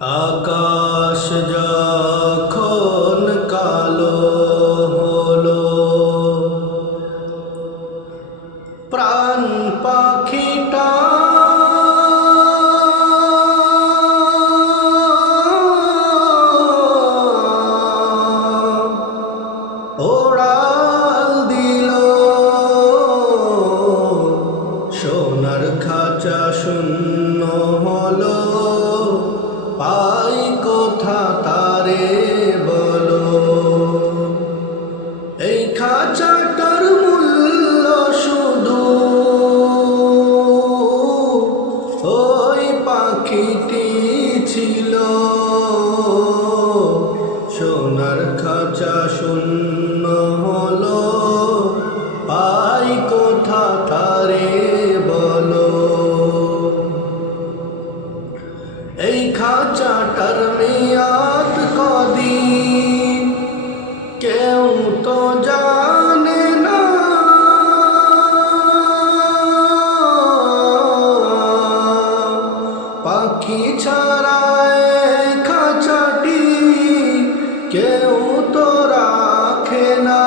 আকাশ যখন কালো হলো, প্রাণ পাখিটা ওড়াল দিল। সোনার খাঁচা শূন্য হলো, পাই কোথা তারে বলো। এই খাঁচাটার মূল্য শুধু ওই পাখিটি ছিল। সোনার খাঁচা শূন্য হলো, পাই কোথা তারে বলো। এই খাঁচাটার মেয়াদ কদিন কেউ তো জানে না। পাখি ছাড়া এই খাঁচাটি কেউ তো রাখে না।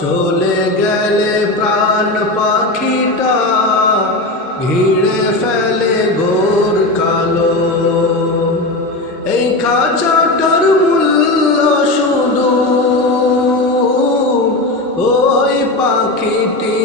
চলে গেলে প্রাণ পাখিটা ঘিরে ফেলে ঘোর কালো। এই খাঁচাটার মূল্য শুধু ওই পাখিটি